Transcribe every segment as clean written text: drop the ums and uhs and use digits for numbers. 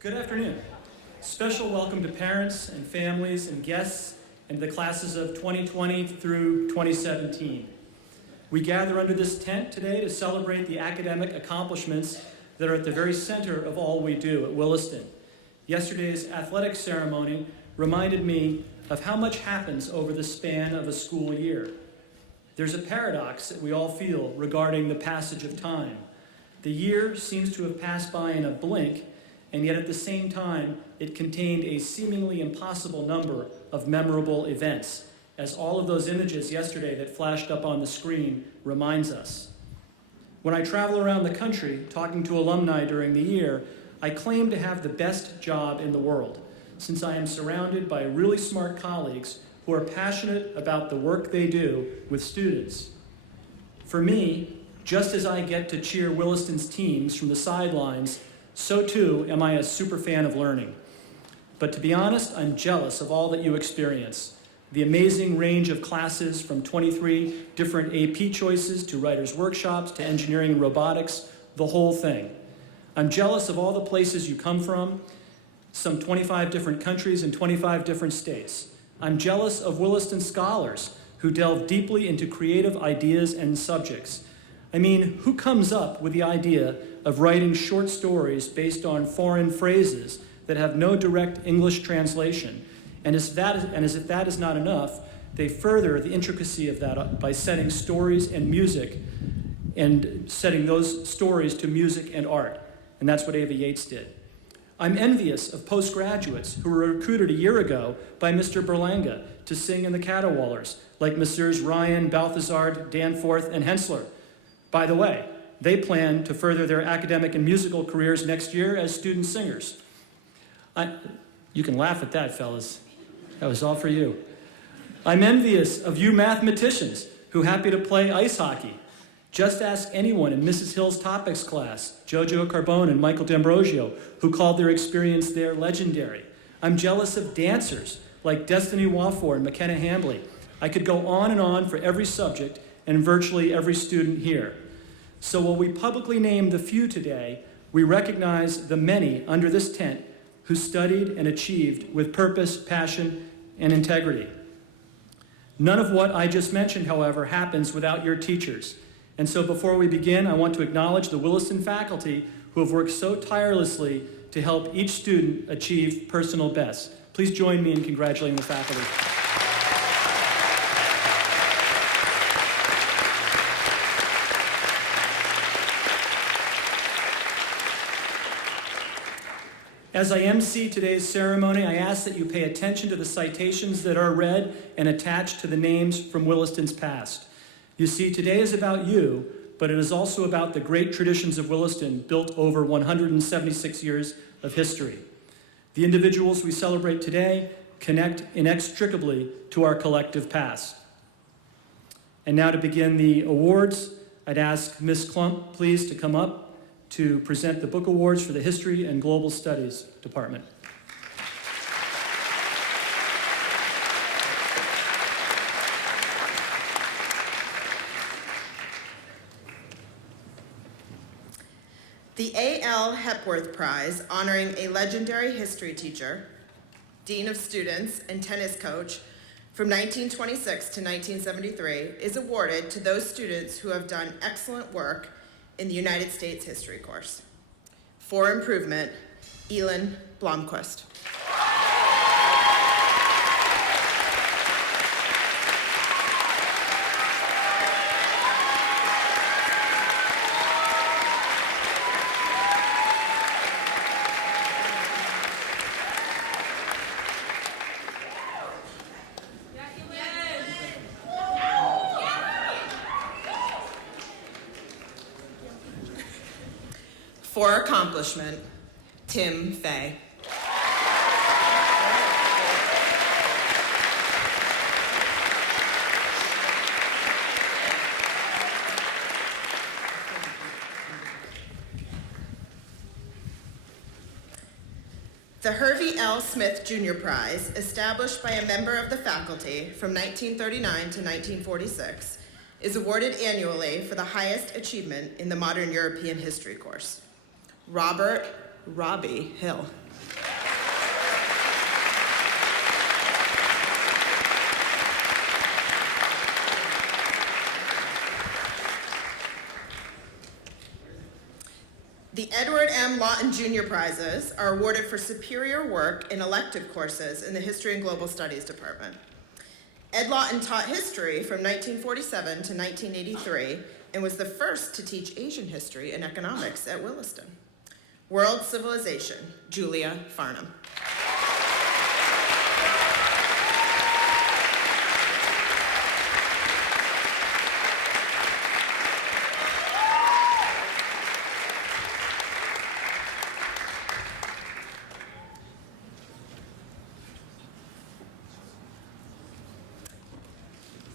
Good afternoon. Special welcome to parents and families and guests and the classes of 2020 through 2017. We gather under this tent today to celebrate the academic accomplishments that are at the very center of all we do at Williston. Yesterday's athletic ceremony reminded me of how much happens over the span of a school year. There's a paradox that we all feel regarding the passage of time. The year seems to have passed by in a blink, and yet at the same time, it contained a seemingly impossible number of memorable events, as all of those images yesterday that flashed up on the screen reminds us. When I travel around the country talking to alumni during the year, I claim to have the best job in the world, since I am surrounded by really smart colleagues who are passionate about the work they do with students. For me, just as I get to cheer Williston's teams from the sidelines, so too am I a super fan of learning. But to be honest, I'm jealous of all that you experience. The amazing range of classes from 23 different AP choices to writers' workshops to engineering and robotics, the whole thing. I'm jealous of all the places you come from, some 25 different countries and 25 different states. I'm jealous of Williston scholars who delve deeply into creative ideas and subjects. I mean, who comes up with the idea of writing short stories based on foreign phrases that have no direct English translation? And as if that is not enough, they further the intricacy of that up by setting stories and music and setting those stories to music and art. And that's what Ava Yates did. I'm envious of postgraduates who were recruited a year ago by Mr. Berlanga to sing in the Caterwaulers, like Messrs. Ryan, Balthazar, Danforth, and Hensler. By the way, they plan to further their academic and musical careers next year as student singers. You can laugh at that, fellas. That was all for you. I'm envious of you mathematicians who are happy to play ice hockey. Just ask anyone in Mrs. Hill's topics class, Jojo Carbone and Michael D'Ambrosio, who called their experience there legendary. I'm jealous of dancers like Destiny Wafor and McKenna Hambley. I could go on and on for every subject and virtually every student here. So while we publicly name the few today, we recognize the many under this tent who studied and achieved with purpose, passion, and integrity. None of what I just mentioned, however, happens without your teachers. And so before we begin, I want to acknowledge the Williston faculty who have worked so tirelessly to help each student achieve personal best. Please join me in congratulating the faculty. As I MC today's ceremony, I ask that you pay attention to the citations that are read and attached to the names from Williston's past. You see, today is about you, but it is also about the great traditions of Williston built over 176 years of history. The individuals we celebrate today connect inextricably to our collective past. And now to begin the awards, I'd ask Ms. Klump, please, to come up to present the book awards for the History and Global Studies Department. The A.L. Hepworth Prize, honoring a legendary history teacher, dean of students, and tennis coach from 1926 to 1973, is awarded to those students who have done excellent work in the United States History course. For improvement, Elin Blomquist. For accomplishment, Tim Fay. The Hervey L. Smith Jr. Prize, established by a member of the faculty from 1939 to 1946, is awarded annually for the highest achievement in the Modern European History course. Robert Robbie Hill. The Edward M. Lawton Jr. Prizes are awarded for superior work in elective courses in the History and Global Studies Department. Ed Lawton taught history from 1947 to 1983 and was the first to teach Asian history and economics at Williston. World Civilization, Julia Farnham.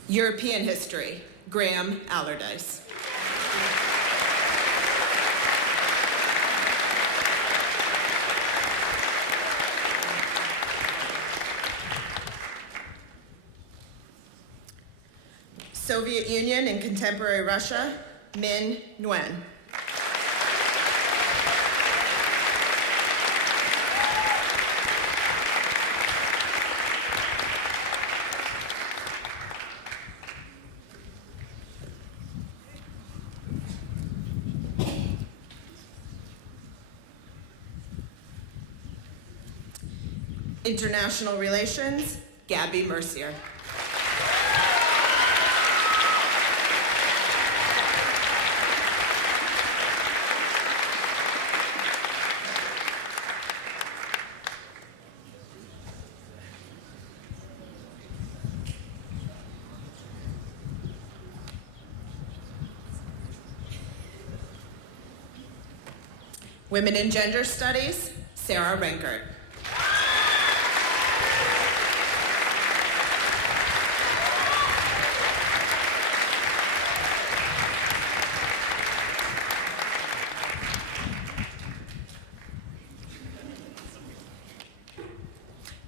European history, Graham Allardyce. Soviet Union and contemporary Russia, Min Nguyen. International Relations, Gabby Mercier. Women and Gender Studies, Sarah Renkert.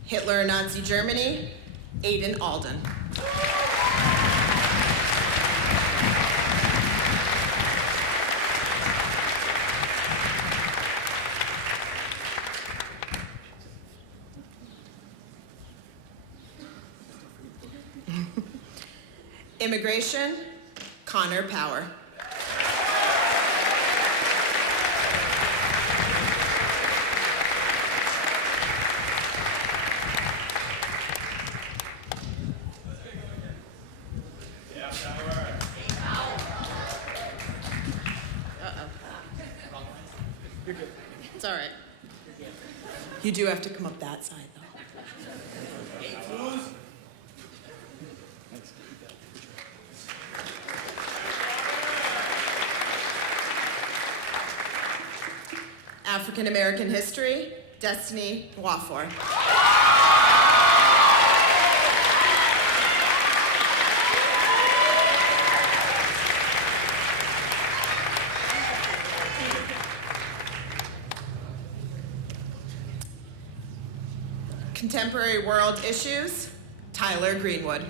Hitler and Nazi Germany, Aidan Alden. Immigration, Connor Power. It's all right. You do have to come up that side, though. African American history, Destiny Wafor. Contemporary world issues, Tyler Greenwood.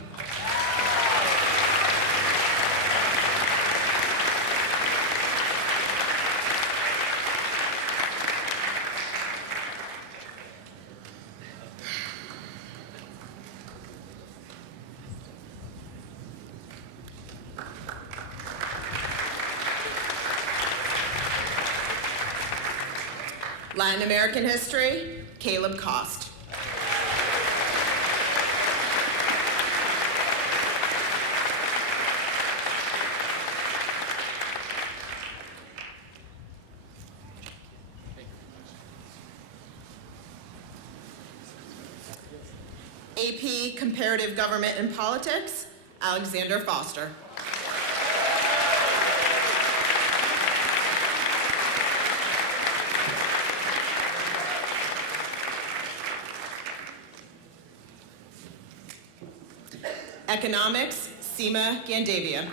Latin American history, Caleb Cost. AP Comparative Government and Politics, Alexander Foster. Economics, Seema Gandavia.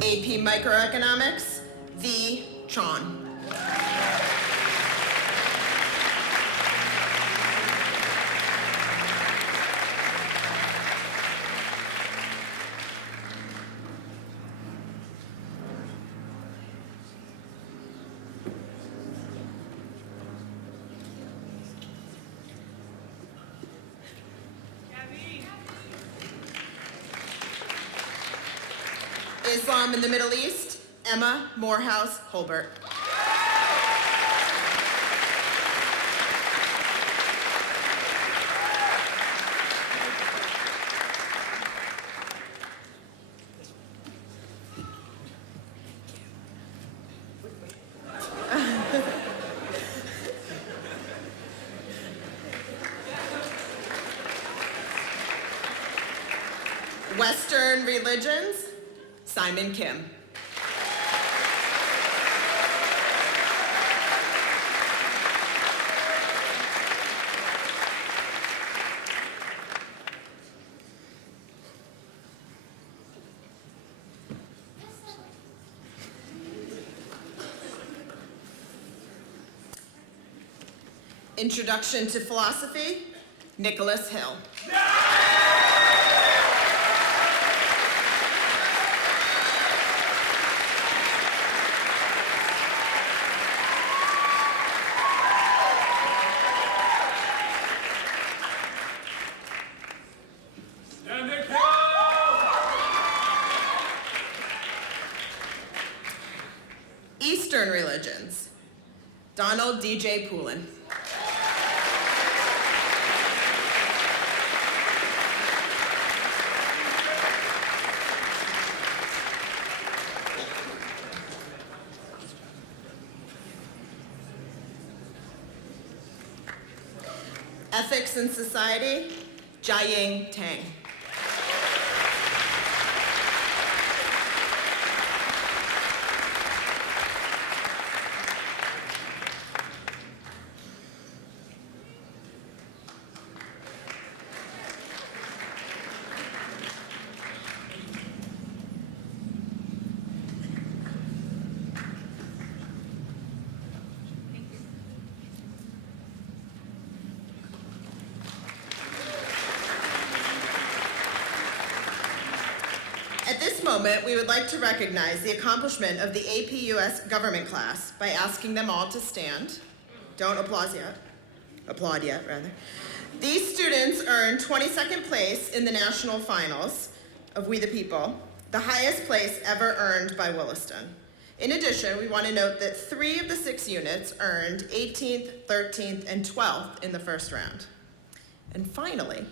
AP Microeconomics, V. Tron. Islam in the Middle East, Emma Morehouse Holbert. Western Religions, Simon Kim. Introduction to Philosophy, Nicholas Hill. Eastern Religions, Donald D.J. Poulin. Ethics and Society, Jiaying Tang. At this moment, we would like to recognize the accomplishment of the AP US Government class by asking them all to stand. Don't applaud yet. Applaud yet, rather. These students earned 22nd place in the national finals of We the People, the highest place ever earned by Williston. In addition, we want to note that 3 of the 6 units earned 18th, 13th, and 12th in the first round. And finally,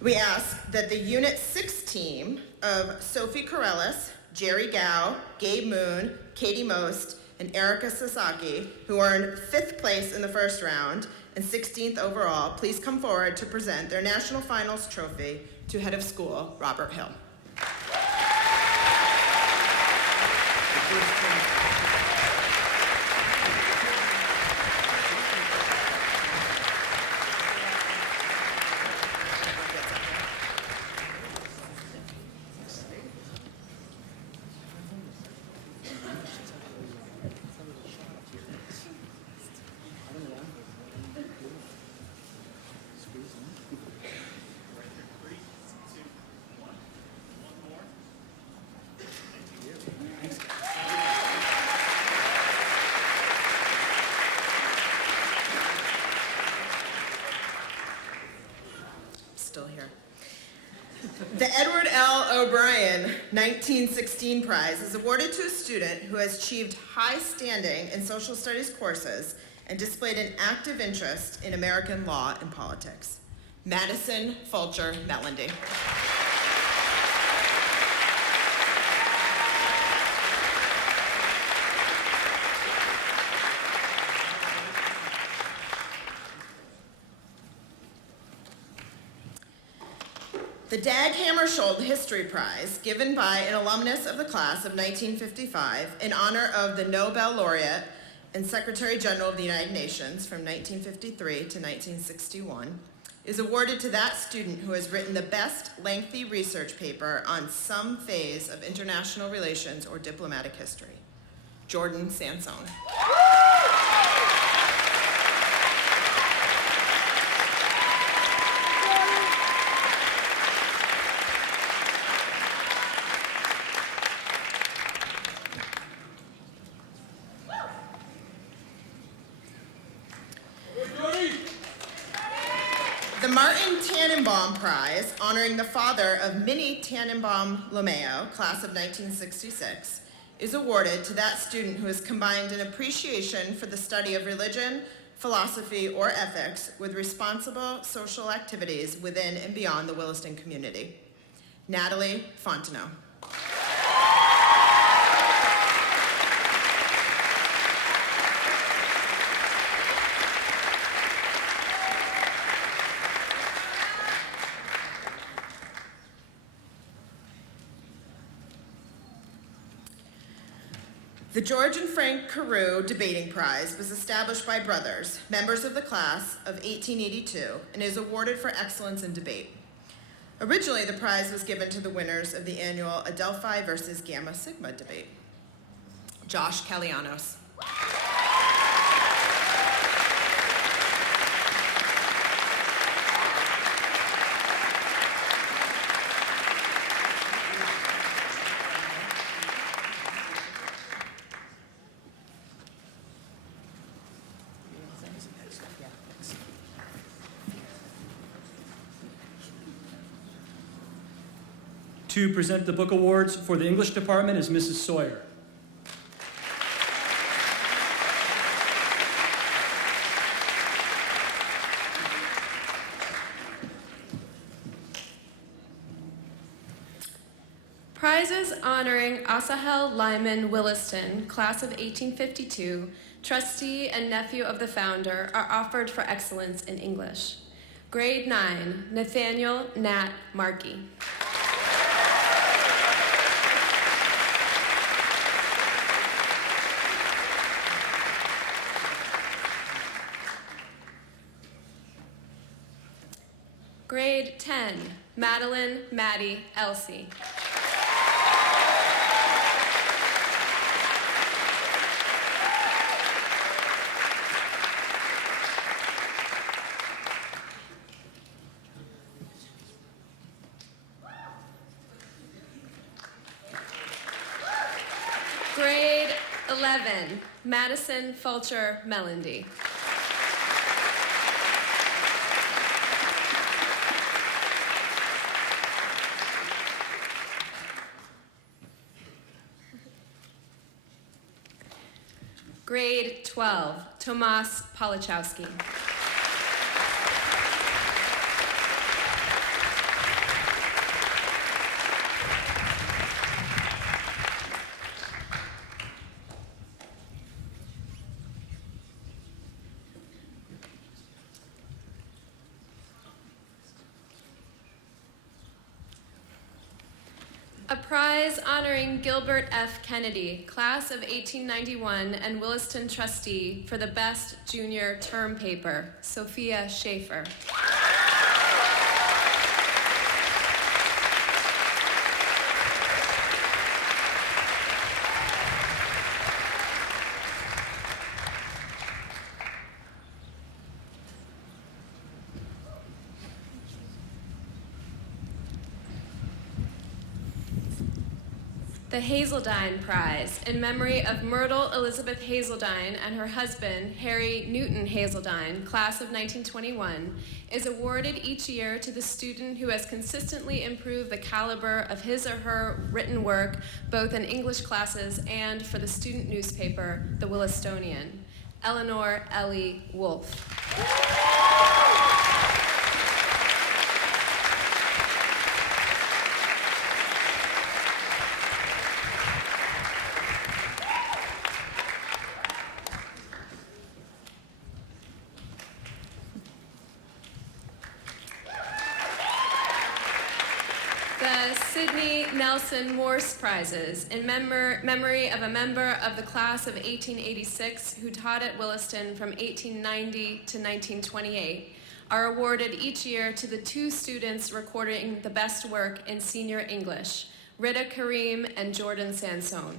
we ask that the Unit 6 team of Sophie Corellis, Jerry Gao, Gabe Moon, Katie Most, and Erica Sasaki, who earned 5th place in the first round and 16th overall, please come forward to present their national finals trophy to head of school, Robert Hill. Still here. The Edward L. O'Brien 1916 Prize is awarded to a student who has achieved high standing in social studies courses and displayed an active interest in American law and politics. Madison Fulcher Mellendy. The Dag Hammarskjöld History Prize, given by an alumnus of the class of 1955 in honor of the Nobel laureate and Secretary General of the United Nations from 1953 to 1961, is awarded to that student who has written the best lengthy research paper on some phase of international relations or diplomatic history. Jordan Sansone. The Martin Tannenbaum Prize, honoring the father of Minnie Tannenbaum Lomeo, class of 1966, is awarded to that student who has combined an appreciation for the study of religion, philosophy, or ethics with responsible social activities within and beyond the Williston community. Natalie Fontenot. The George and Frank Carew Debating Prize was established by brothers, members of the class of 1882, and is awarded for excellence in debate. Originally, the prize was given to the winners of the annual Adelphi versus Gamma Sigma debate. Josh Kalianos. To present the book awards for the English department is Mrs. Sawyer. Prizes honoring Asahel Lyman Williston, class of 1852, trustee and nephew of the founder, are offered for excellence in English. Grade 9, Nathaniel Nat Markey. Grade 10, Madeline Maddie Elsie. Grade 11, Madison Fulcher Melendy. Grade 12, Tomas Polichowski. A prize honoring Gilbert F. Kennedy, class of 1891 and Williston trustee for the best junior term paper, Sophia Schaefer. The Hazeldine Prize, in memory of Myrtle Elizabeth Hazeldine and her husband, Harry Newton Hazeldine, class of 1921, is awarded each year to the student who has consistently improved the caliber of his or her written work, both in English classes and for the student newspaper, The Willistonian. Eleanor Ellie Wolfe. The Sidney Nelson Morse Prizes, in memory of a member of the class of 1886 who taught at Williston from 1890 to 1928, are awarded each year to the two students recording the best work in senior English, Rita Kareem and Jordan Sansone.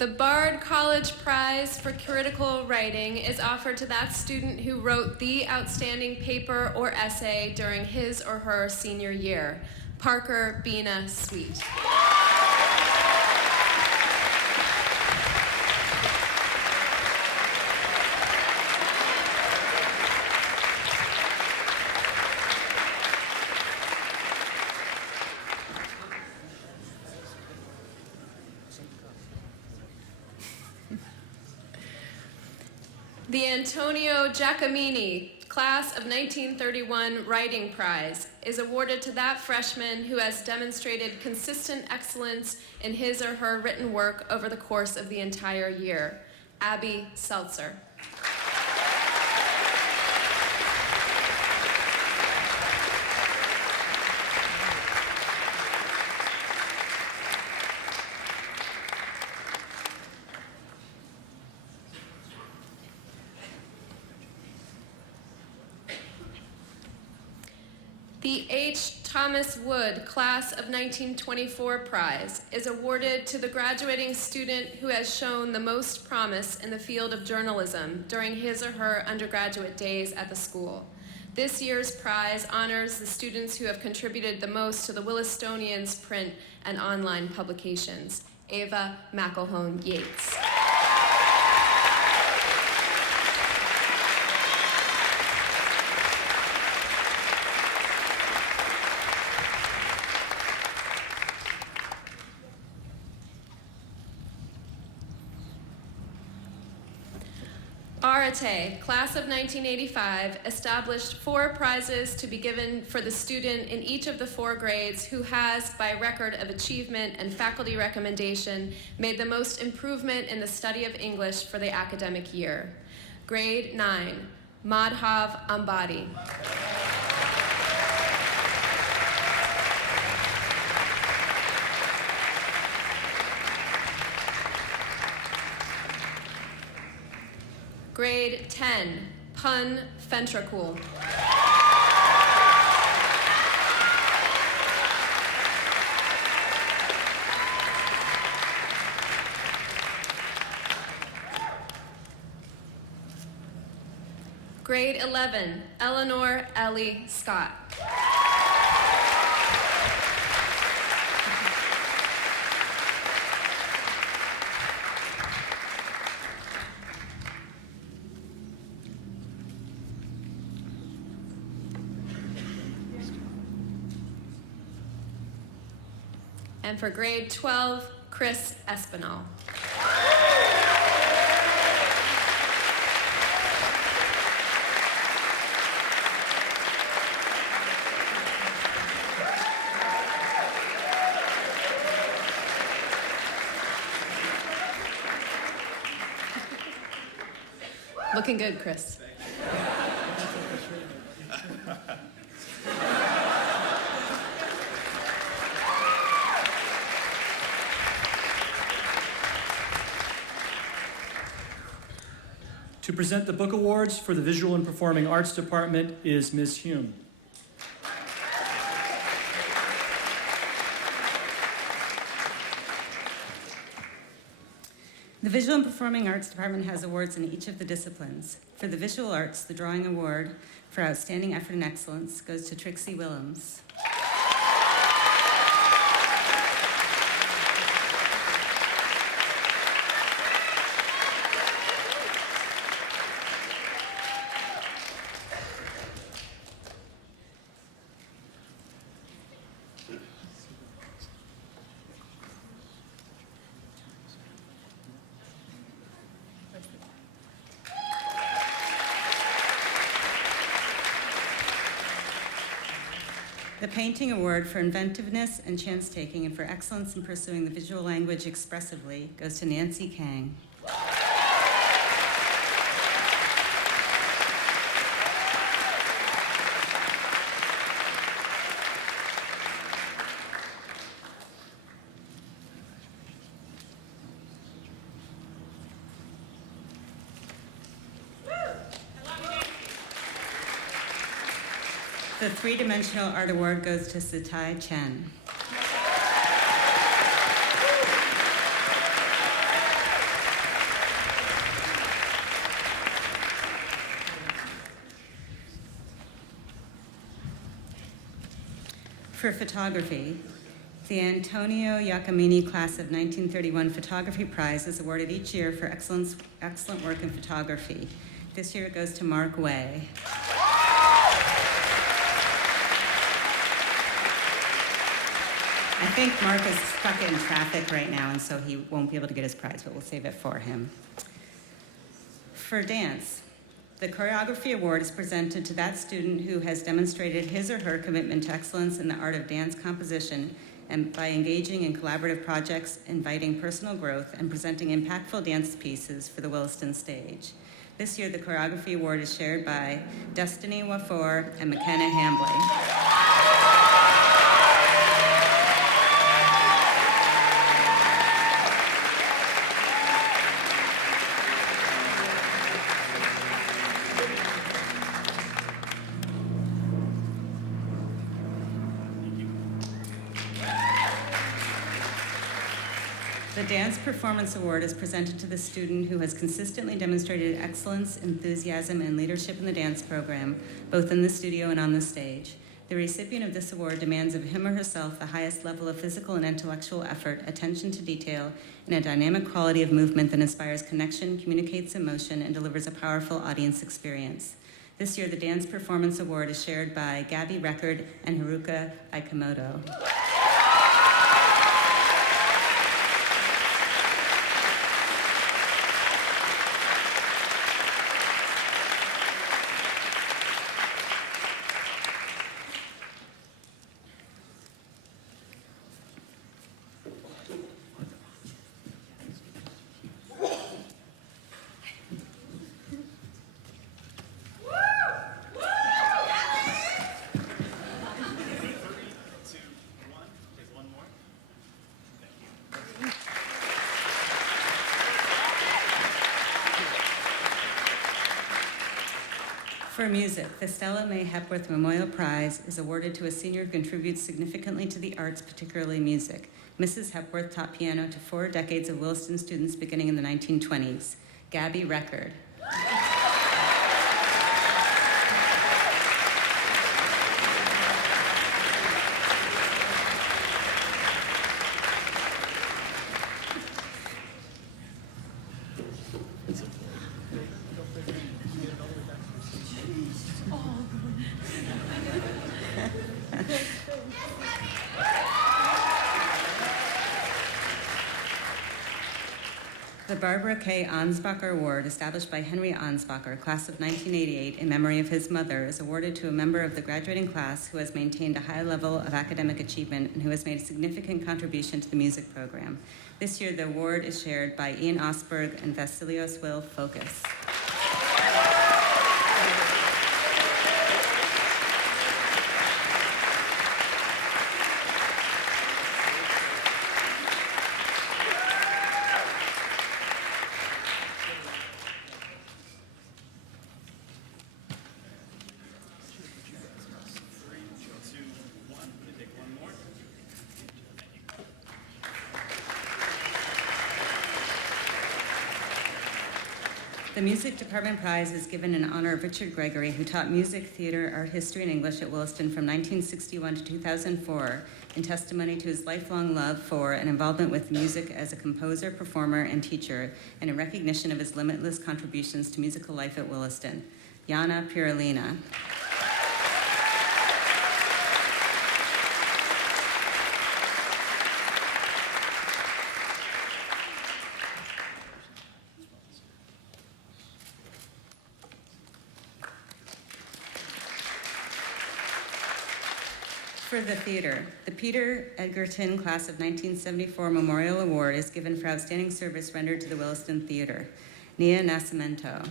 The Bard College Prize for Critical Writing is offered to that student who wrote the outstanding paper or essay during his or her senior year. Parker Bina Sweet. The Antonio Giacomini Class of 1931 Writing Prize is awarded to that freshman who has demonstrated consistent excellence in his or her written work over the course of the entire year. Abby Seltzer. The H. Thomas Wood Class of 1924 Prize is awarded to the graduating student who has shown the most promise in the field of journalism during his or her undergraduate days at the school. This year's prize honors the students who have contributed the most to the Willistonian's print and online publications. Ava McElhone Yates. Arate, Class of 1985, established 4 prizes to be given for the student in each of the 4 grades who has, by record of achievement and faculty recommendation, made the most improvement in the study of English for the academic year. Grade 9, Madhav Ambadi. Grade 10, Pun Fentracul. Grade 11, Eleanor Ellie Scott. And for grade 12, Chris Espinal. Looking good, Chris. To present the book awards for the Visual and Performing Arts Department is Ms. Hume. The Visual and Performing Arts Department has awards in each of the disciplines. For the Visual Arts, the Drawing Award for Outstanding Effort and Excellence goes to Trixie Willems. The Painting Award for Inventiveness and Chance-Taking and for Excellence in Pursuing the Visual Language Expressively goes to Nancy Kang. The Three-Dimensional Art Award goes to Sitai Chen. For photography, the Antonio Giacomini Class of 1931 Photography Prize is awarded each year for excellent work in photography. This year it goes to Mark Way. I think Mark is stuck in traffic right now, and so he won't be able to get his prize, but we'll save it for him. For dance, the Choreography Award is presented to that student who has demonstrated his or her commitment to excellence in the art of dance composition and by engaging in collaborative projects, inviting personal growth, and presenting impactful dance pieces for the Williston stage. This year, the Choreography Award is shared by Destiny Wafor and McKenna Hambley. The Dance Performance Award is presented to the student who has consistently demonstrated excellence, enthusiasm, and leadership in the dance program, both in the studio and on the stage. The recipient of this award demands of him or herself the highest level of physical and intellectual effort, attention to detail, and a dynamic quality of movement that inspires connection, communicates emotion, and delivers a powerful audience experience. This year, the Dance Performance Award is shared by Gabby Record and Haruka Aikamoto. For music, the Stella Mae Hepworth Memorial Prize is awarded to a senior who contributes significantly to the arts, particularly music. Mrs. Hepworth taught piano to 4 decades of Williston students beginning in the 1920s. Gabby Record. The Barbara K. Ansbacher Award, established by Henry Ansbacher, class of 1988, in memory of his mother, is awarded to a member of the graduating class who has maintained a high level of academic achievement and who has made a significant contribution to the music program. This year, the award is shared by Ian Osberg and Vasilios Will Focus. The Music Department Prize is given in honor of Richard Gregory, who taught music, theater, art history, and English at Williston from 1961 to 2004, in testimony to his lifelong love for and involvement with music as a composer, performer, and teacher, and in recognition of his limitless contributions to musical life at Williston. Yana Piralina. For the theater, the Peter Edgerton Class of 1974 Memorial Award is given for outstanding service rendered to the Williston Theater. Nia Nascimento.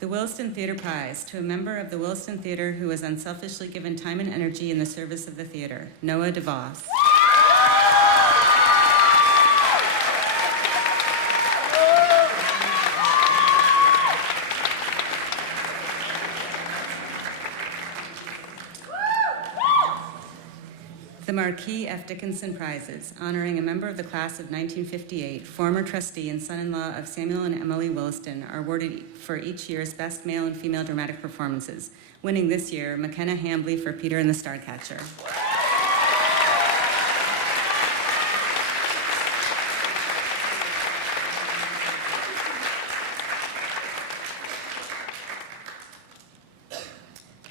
The Williston Theater Prize, to a member of the Williston Theater who has unselfishly given time and energy in the service of the theater, Noah DeVos. The The Marquis F. Dickinson Prizes, honoring a member of the class of 1958, former trustee and son-in-law of Samuel and Emily Williston, are awarded for each year's best male and female dramatic performances. Winning this year, McKenna Hambley for Peter and the Starcatcher.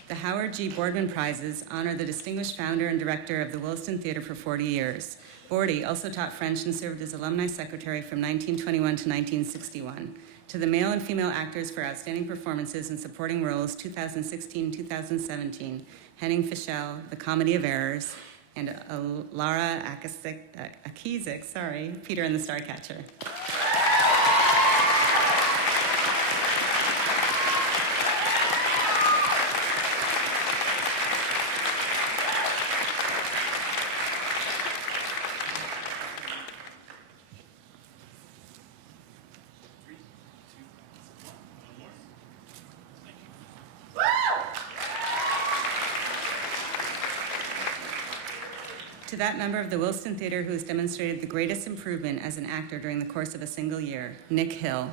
The Howard G. Boardman Prizes honor the distinguished founder and director of the Williston Theater for 40 years. Bordy also taught French and served as alumni secretary from 1921 to 1961. To the male and female actors for outstanding performances in supporting roles 2016-2017, Henning Fischel, The Comedy of Errors, and Lara Akizik, Peter and the Starcatcher. To that member of the Williston Theater who has demonstrated the greatest improvement as an actor during the course of a single year, Nick Hill.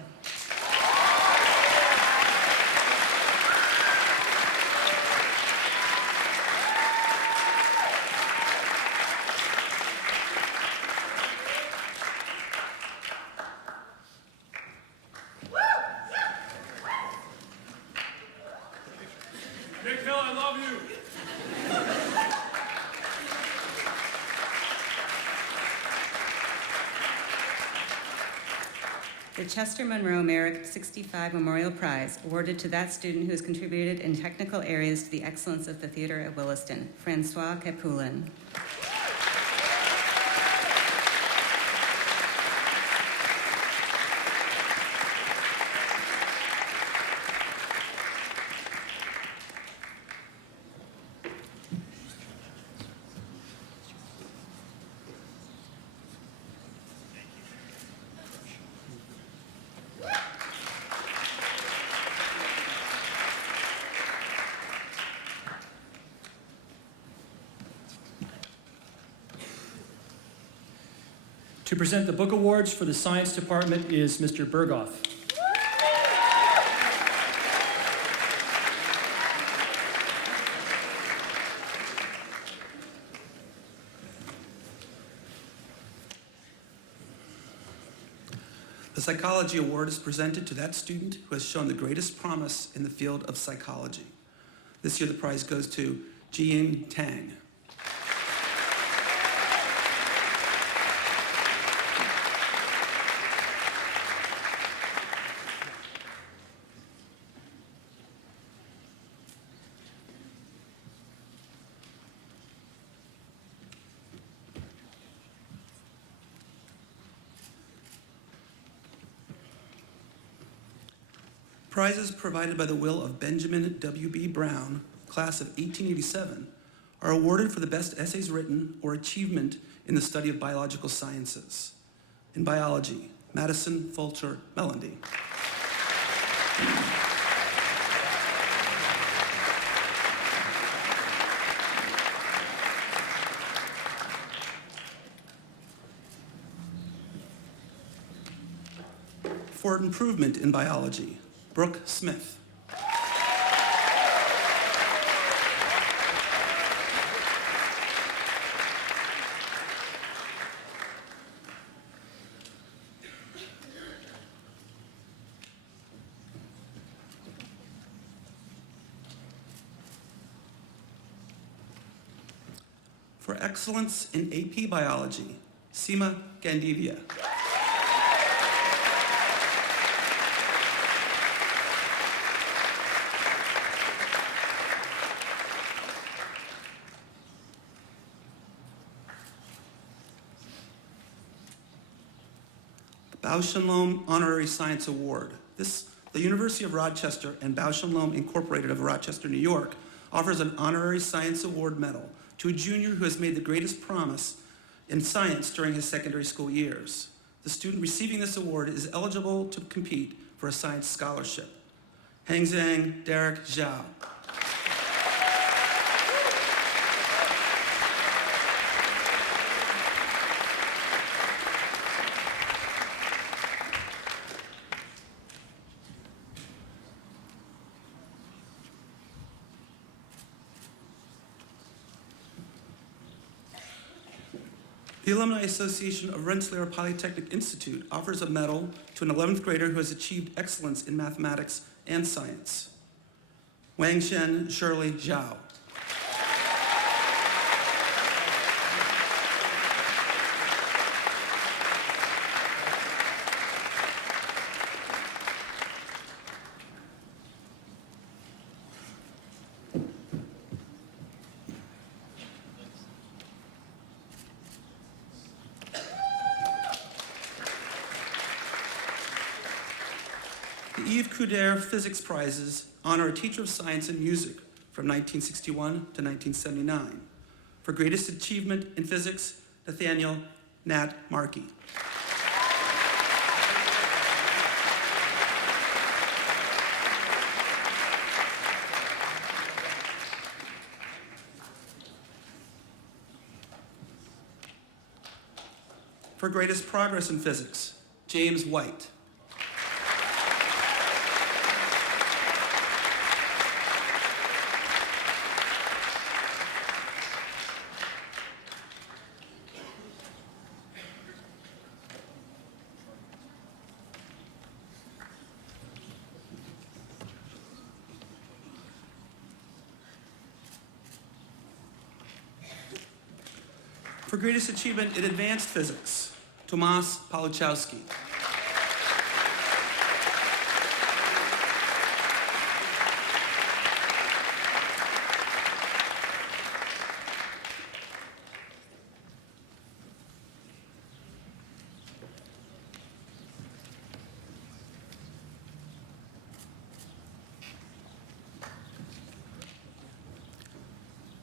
Nick Hill, I love you. The Chester Monroe Merrick 65 Memorial Prize, awarded to that student who has contributed in technical areas to the excellence of the theater at Williston, Francois Capoulin. To present the book awards for the science department is Mr. Berghoff. The Psychology Award is presented to that student who has shown the greatest promise in the field of psychology. This year the prize goes to Jiying Tang. Prizes provided by the will of Benjamin W.B. Brown, class of 1887, are awarded for the best essays written or achievement in the study of biological sciences. In biology, Madison Fulcher Mellandy. For improvement in biology, Brooke Smith. For excellence in AP biology, Seema Gandivia. Bausch & Lomb Honorary Science Award. The University of Rochester and Bausch & Lomb Incorporated of Rochester, New York, offers an Honorary Science Award medal to a junior who has made the greatest promise in science during his secondary school years. The student receiving this award is eligible to compete for a science scholarship. Hangzhang Derek Zhao. The Alumni Association of Rensselaer Polytechnic Institute offers a medal to an 11th grader who has achieved excellence in mathematics and science. Wang Shen Shirley Zhao. The Yves Couder Physics Prizes honor a teacher of science and music from 1961 to 1979. For greatest achievement in physics, Nathaniel Nat Markey. For greatest progress in physics, James White. For greatest achievement in advanced physics, Tomasz Paluchowski.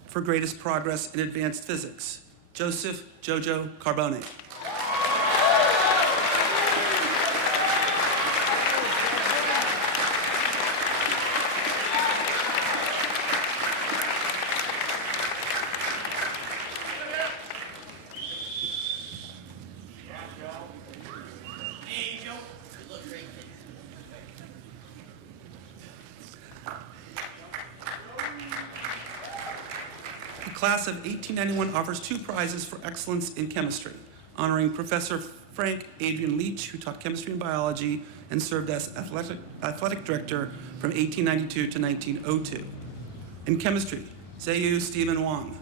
For greatest progress in advanced physics, Joseph Jojo Carbone. The class of 1891 offers 2 prizes for excellence in chemistry, honoring Professor Frank Adrian Leach, who taught chemistry and biology and served as athletic director from 1892 to 1902. In chemistry, Zheyu Stephen Wang.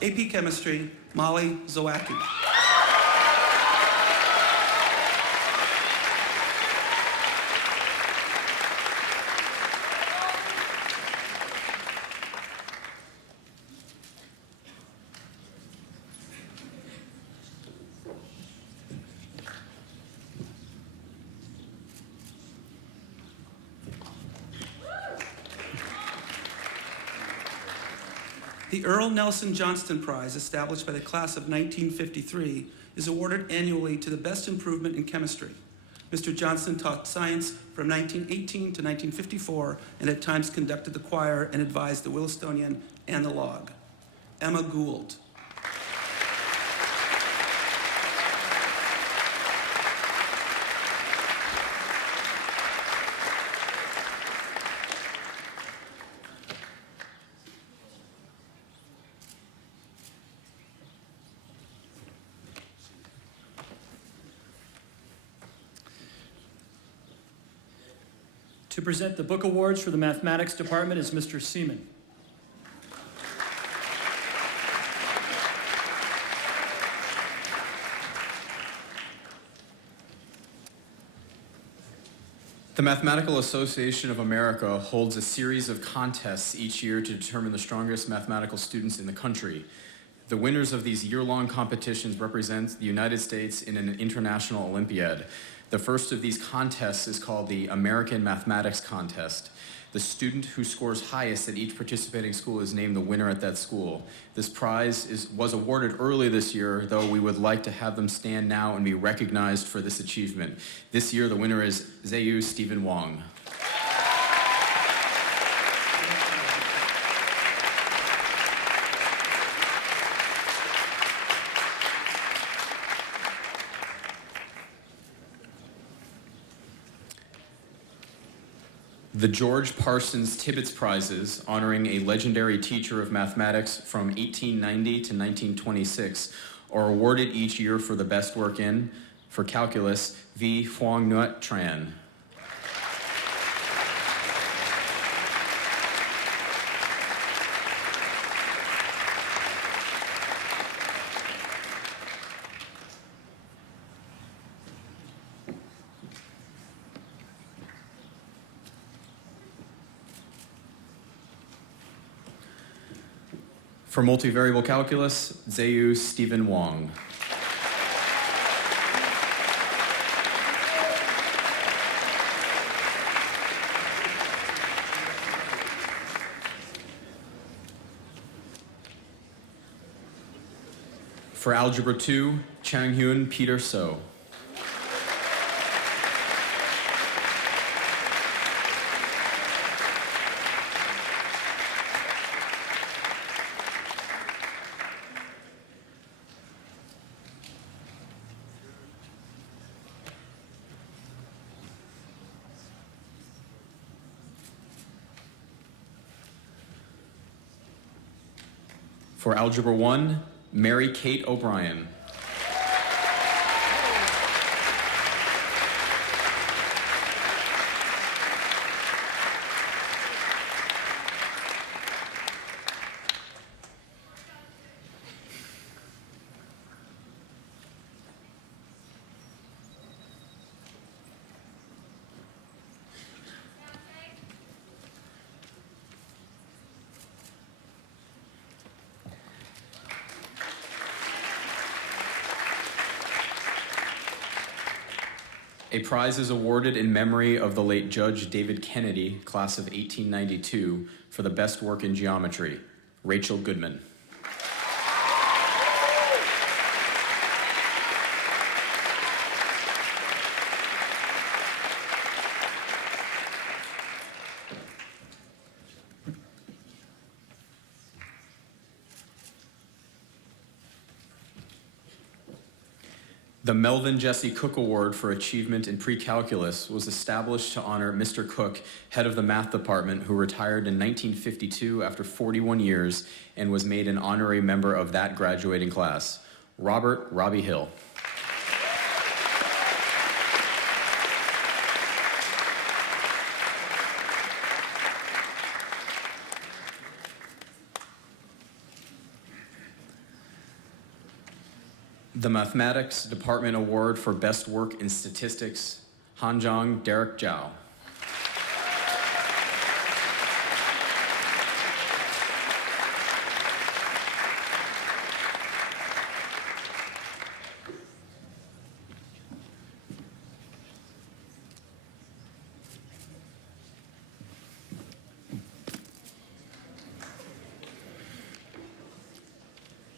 AP Chemistry, Molly Zawacki. The Earl Nelson Johnston Prize, established by the class of 1953, is awarded annually to the best improvement in chemistry. Mr. Johnston taught science from 1918 to 1954 and at times conducted the choir and advised the Willistonian and the Log. Emma Gould. To present the book awards for the mathematics department is Mr. Seaman. The Mathematical Association of America holds a series of contests each year to determine the strongest mathematical students in the country. The winners of these year-long competitions represent the United States in an international Olympiad. The first of these contests is called the American Mathematics Contest. The student who scores highest at each participating school is named the winner at that school. This prize was awarded early this year, though we would like to have them stand now and be recognized for this achievement. This year, the winner is Zheyu Stephen Wang. The George Parsons Tibbets Prizes, honoring a legendary teacher of mathematics from 1890 to 1926, are awarded each year for the best work in, for calculus, V. Huang Nuot Tran. For multivariable calculus, Zeu Stephen Wong. For Algebra 2, Changhyun Peter So. For Algebra 1, Mary Kate O'Brien. A prize is awarded in memory of the late Judge David Kennedy, class of 1892, for the best work in geometry, Rachel Goodman. The Melvin Jesse Cook Award for Achievement in Pre-Calculus was established to honor Mr. Cook, head of the math department, who retired in 1952 after 41 years and was made an honorary member of that graduating class, Robert Robbie Hill. The Mathematics Department Award for Best Work in Statistics, Hanjong Derek Zhao.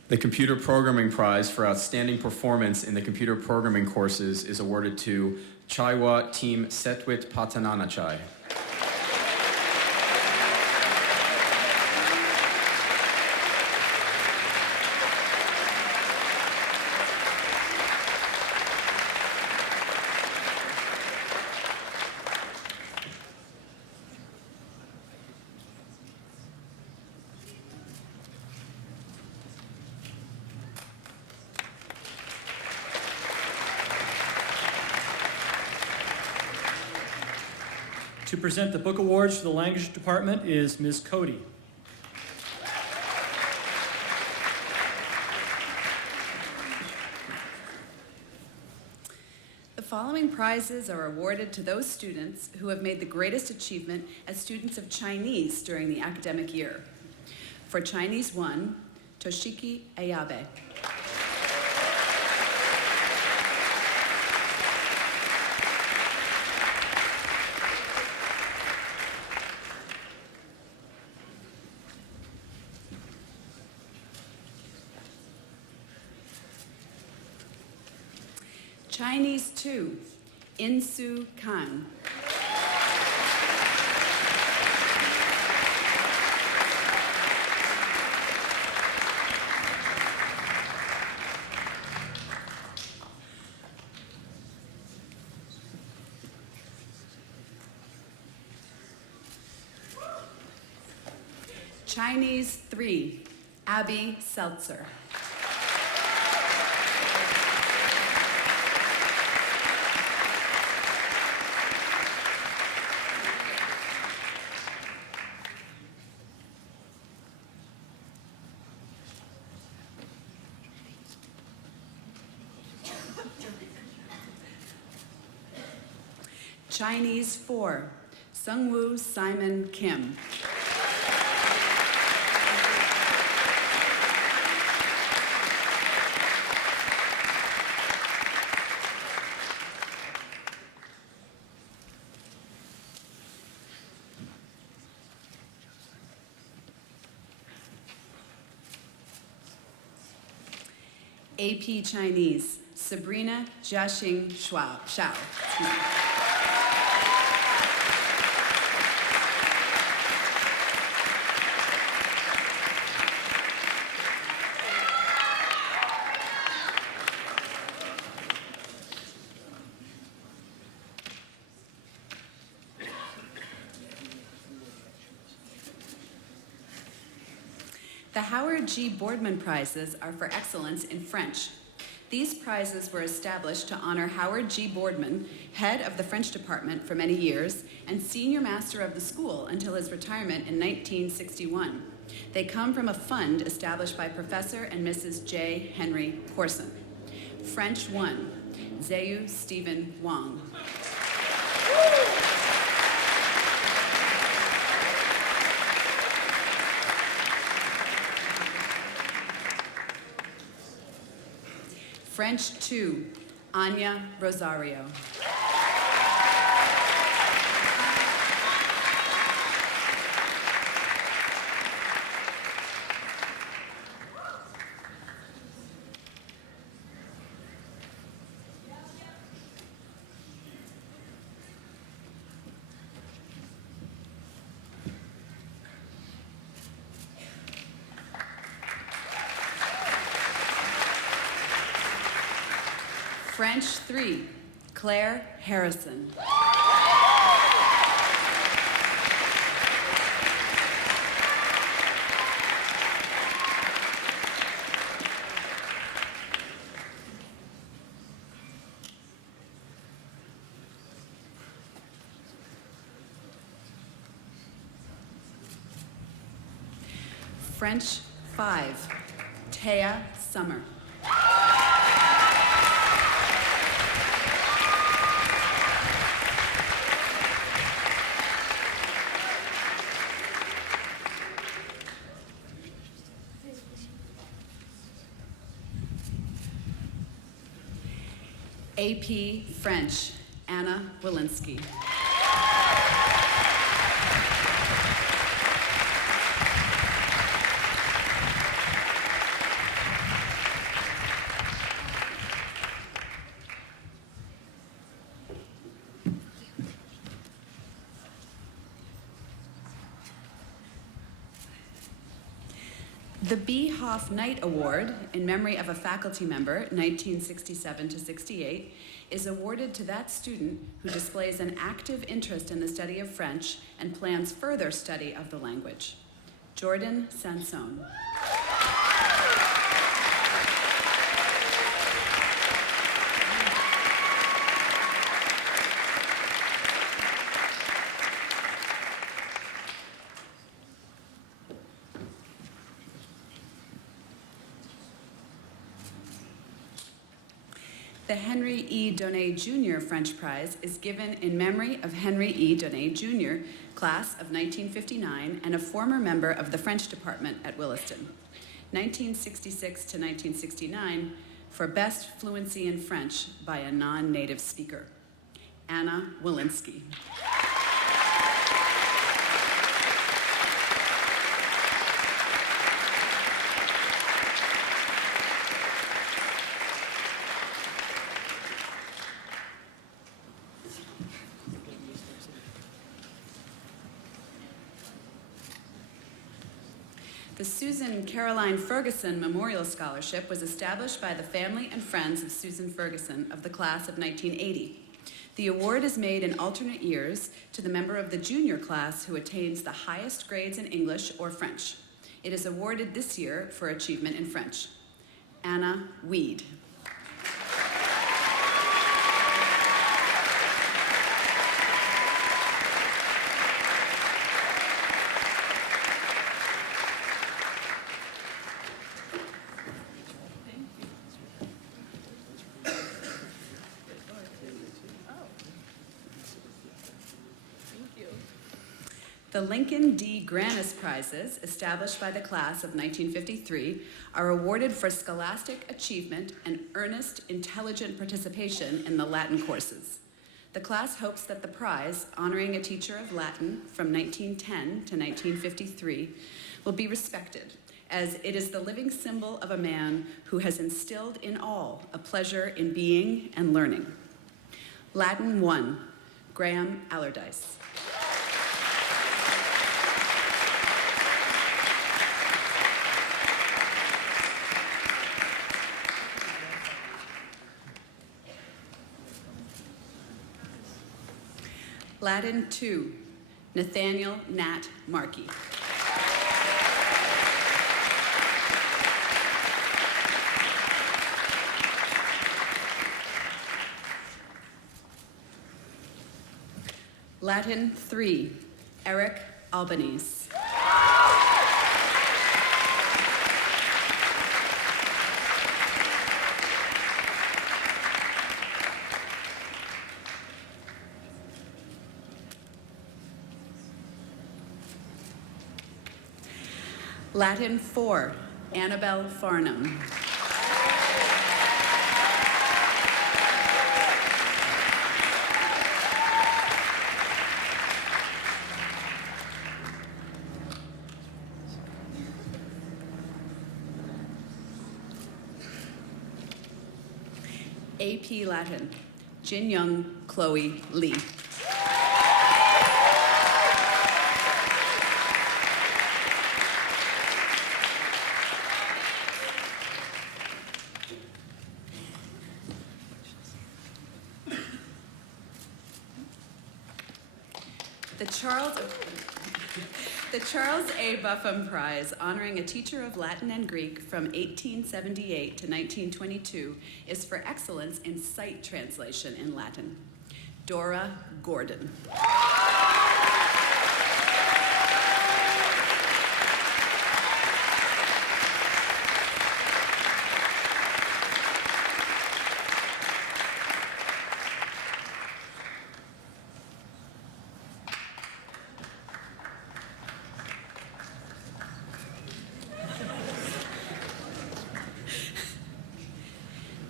The Computer Programming Prize for Outstanding Performance in the Computer Programming courses is awarded to Chaiwa Team Setwit Patananachai. To present the book awards for the language department is Ms. Cody. The following prizes are awarded to those students who have made the greatest achievement as students of Chinese during the academic year. For Chinese 1, Toshiki Ayabe. Chinese 2, Insu Kang. Chinese 3, Abby Seltzer. Chinese 4, Sungwoo Simon Kim. AP Chinese, Sabrina Jiaxing Shao. The Howard G. Boardman Prizes are for excellence in French. These prizes were established to honor Howard G. Boardman, head of the French department for many years and senior master of the school until his retirement in 1961. They come from a fund established by Professor and Mrs. J. Henry Corson. French 1, Zeu Stephen Wang. French 2, Anya Rosario. French 3, Claire Harrison. French 5, Taya Summer. AP French, Anna Walensky. The B. Hoff Knight Award, in memory of a faculty member, 1967 to 68, is awarded to that student who displays an active interest in the study of French and plans further study of the language. Jordan Sanson. The Henry E. Donnet Jr. French Prize is given in memory of Henry E. Donnet Jr., class of 1959, and a former member of the French department at Williston. 1966 to 1969, for best fluency in French by a non-native speaker. Anna Walensky. The Susan Caroline Ferguson Memorial Scholarship was established by the family and friends of Susan Ferguson of the class of 1980. The award is made in alternate years to the member of the junior class who attains the highest grades in English or French. It is awarded this year for achievement in French. Anna Weed. The Lincoln D. Grannis Prizes, established by the class of 1953, are awarded for scholastic achievement and earnest, intelligent participation in the Latin courses. The class hopes that the prize, honoring a teacher of Latin from 1910 to 1953, will be respected, as it is the living symbol of a man who has instilled in all a pleasure in being and learning. Latin 1, Graham Allardyce. Latin 2, Nathaniel Nat Markey. Latin 3, Eric Albanese. Latin 4, Annabelle Farnham. AP Latin, Jin Young Chloe Lee. The Charles A. Buffum Prize, honoring a teacher of Latin and Greek from 1878 to 1922, is for excellence in sight translation in Latin. Dora Gordon.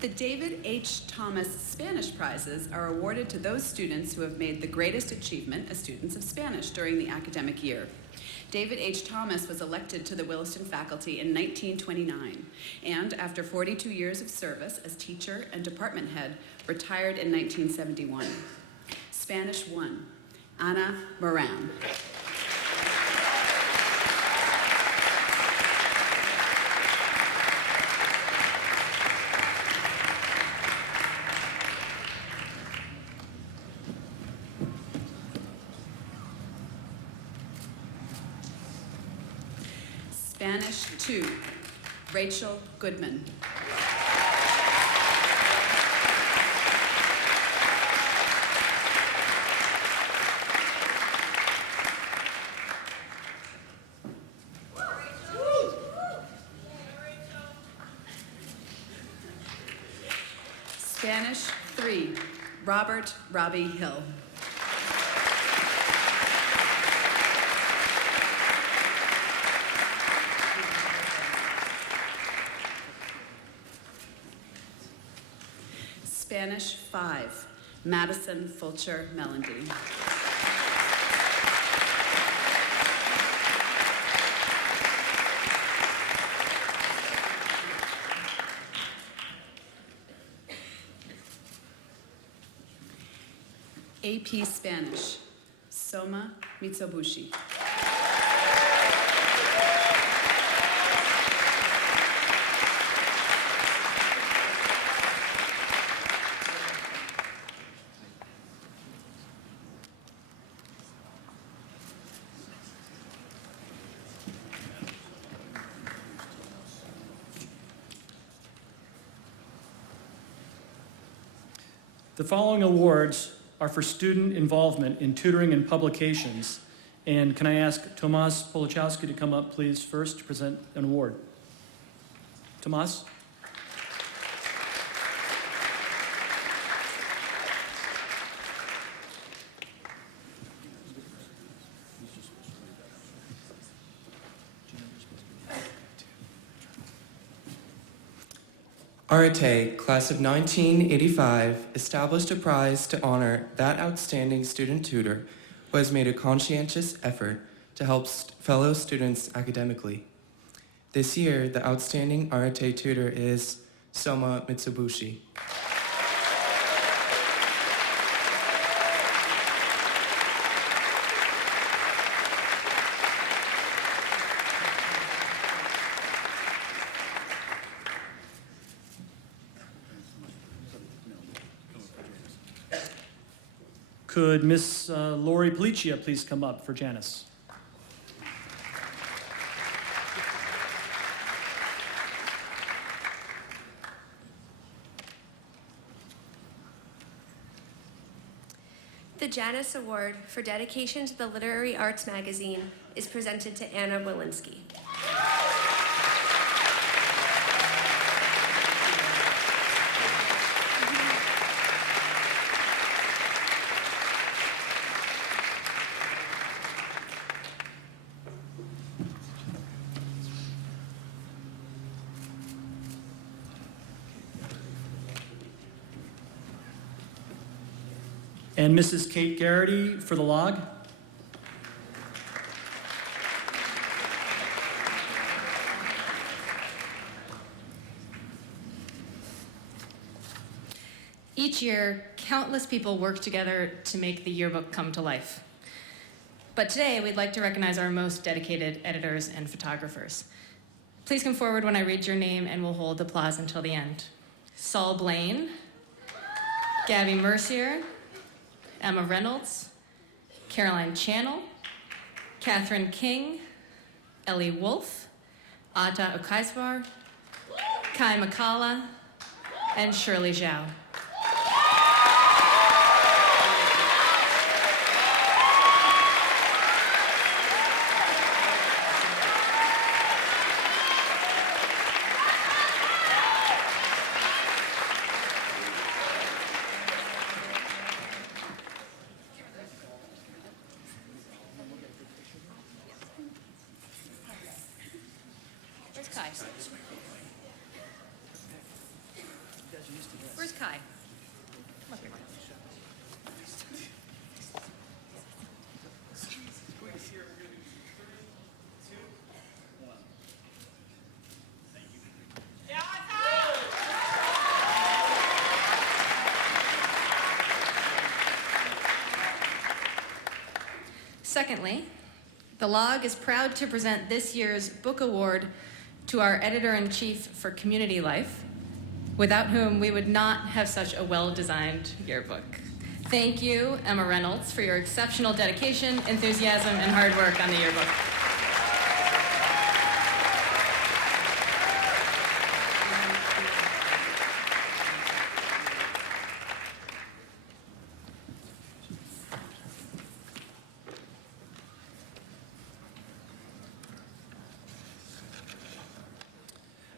The David H. Thomas Spanish Prizes are awarded to those students who have made the greatest achievement as students of Spanish during the academic year. David H. Thomas was elected to the Williston faculty in 1929, and after 42 years of service as teacher and department head, retired in 1971. Spanish 1, Ana Moran. Spanish 2, Rachel Goodman. Spanish 3, Robert Robbie Hill. Spanish 5, Madison Fulcher Melendy. AP Spanish, Soma Mitsubushi. The following awards are for student involvement in tutoring and publications. And can I ask Tomas Polichowski to come up, please, first to present an award? Tomas? Arate, class of 1985, established a prize to honor that outstanding student tutor who has made a conscientious effort to help fellow students academically. This year, the outstanding Arate tutor is Soma Mitsubushi. Could Miss Lori Policia please come up for Janice? The Janice Award for dedication to the Literary Arts magazine is presented to Anna Walensky. And Mrs. Kate Garrity for the log. Each year, countless people work together to make the yearbook come to life. But today, we'd like to recognize our most dedicated editors and photographers. Please come forward when I read your name, and we'll hold applause until the end. Saul Blaine, Gabby Mercier, Emma Reynolds, Caroline Channel, Catherine King, Ellie Wolf, Ata Okaisvar, Kai Makala, and Shirley Zhao. Where's Kai? Where's Kai? Come up here. Secondly, the Log is proud to present this year's book award to our editor-in-chief for community life, without whom we would not have such a well-designed yearbook. Thank you, Emma Reynolds, for your exceptional dedication, enthusiasm, and hard work on the yearbook.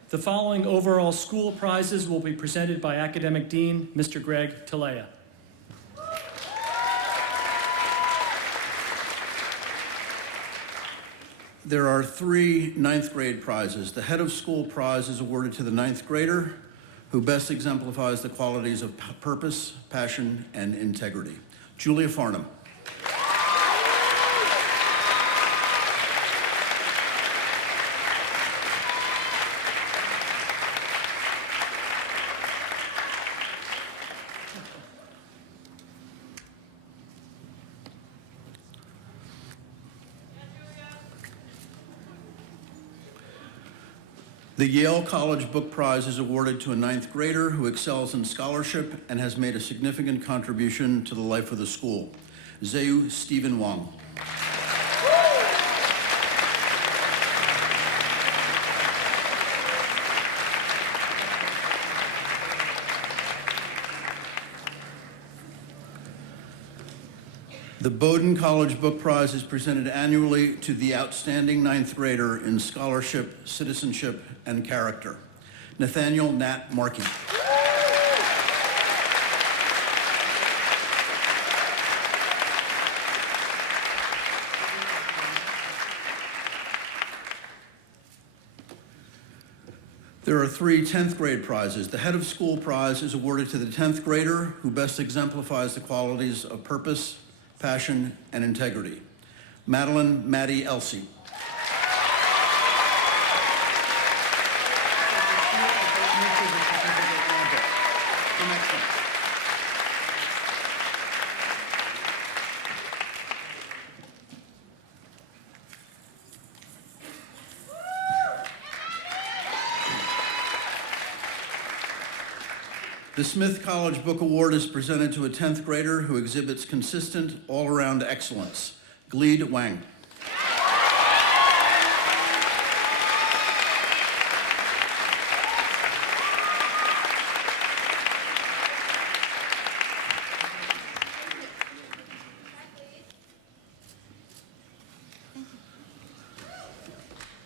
The following overall school prizes will be presented by Academic Dean, Mr. Greg Talea. There are 3 ninth grade prizes. The Head of School Prize is awarded to the 9th grader who best exemplifies the qualities of purpose, passion, and integrity. Julia Farnham. The Yale College Book Prize is awarded to a 9th grader who excels in scholarship and has made a significant contribution to the life of the school. Zeu Stephen Wang. The Bowdoin College Book Prize is presented annually to the outstanding ninth grader in scholarship, citizenship, and character. Nathaniel Nat Markey. There are 3 10th grade prizes. The Head of School Prize is awarded to the 10th grader who best exemplifies the qualities of purpose, passion, and integrity. Madeline Maddie Elsey. The Smith College Book Award is presented to a 10th grader who exhibits consistent, all-around excellence. Gleed Wang.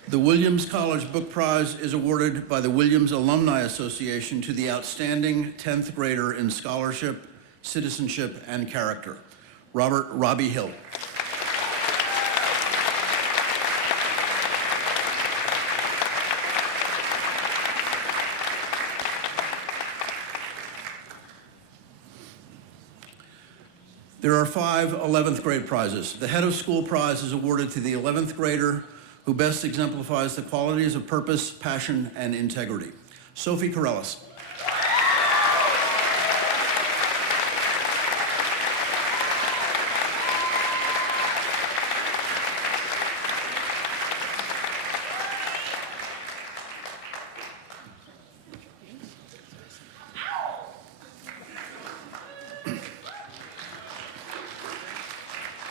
The Williams College Book Prize is awarded by the Williams Alumni Association to the outstanding 10th grader in scholarship, citizenship, and character. Robbie Hill. There are 5 11th grade prizes. The Head of School Prize is awarded to the 11th grader who best exemplifies the qualities of purpose, passion, and integrity. Sophie Corellis.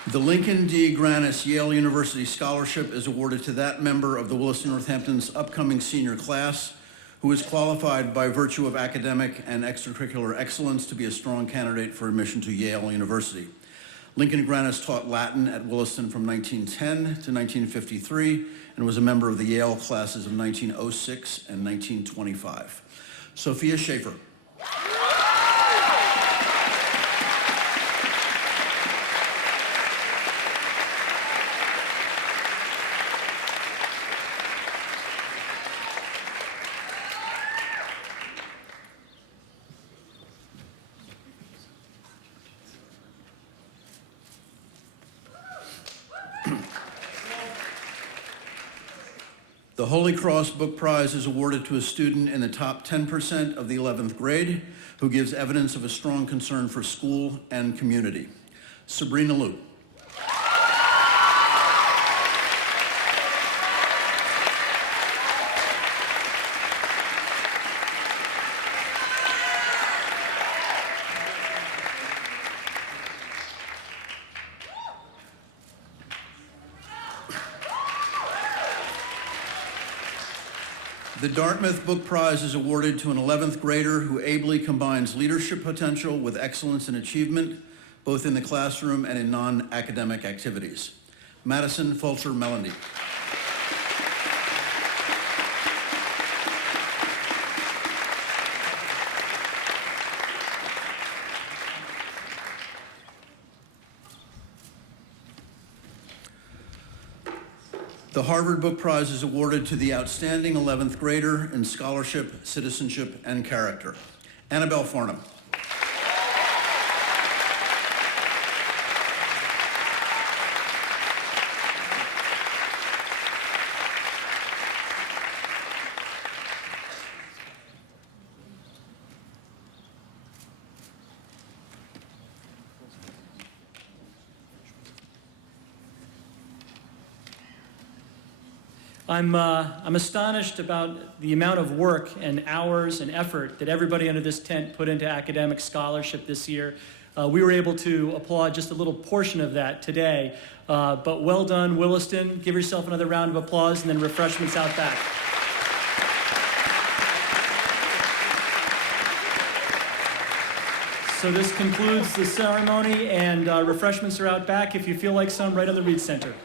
The Lincoln D. Granis Yale University Scholarship is awarded to that member of the Williston Northampton's upcoming senior class who is qualified by virtue of academic and extracurricular excellence to be a strong candidate for admission to Yale University. Lincoln Granis taught Latin at Williston from 1910 to 1953 and was a member of the Yale classes of 1906 and 1925. Sophia Schaefer. The Holy Cross Book Prize is awarded to a student in the top 10% of the 11th grade who gives evidence of a strong concern for school and community. Sabrina Liu. The Dartmouth Book Prize is awarded to an 11th grader who ably combines leadership potential with excellence and achievement, both in the classroom and in non-academic activities. Madison Fulcher Melody. The Harvard Book Prize is awarded to the outstanding 11th grader in scholarship, citizenship, and character. Annabelle Farnham. I'm astonished about the amount of work and hours and effort that everybody under this tent put into academic scholarship this year. We were able to applaud just a little portion of that today, but well done, Williston. Give yourself another round of applause and then refreshments out back. So this concludes the ceremony, and refreshments are out back if you feel like some, right on the Reed Center.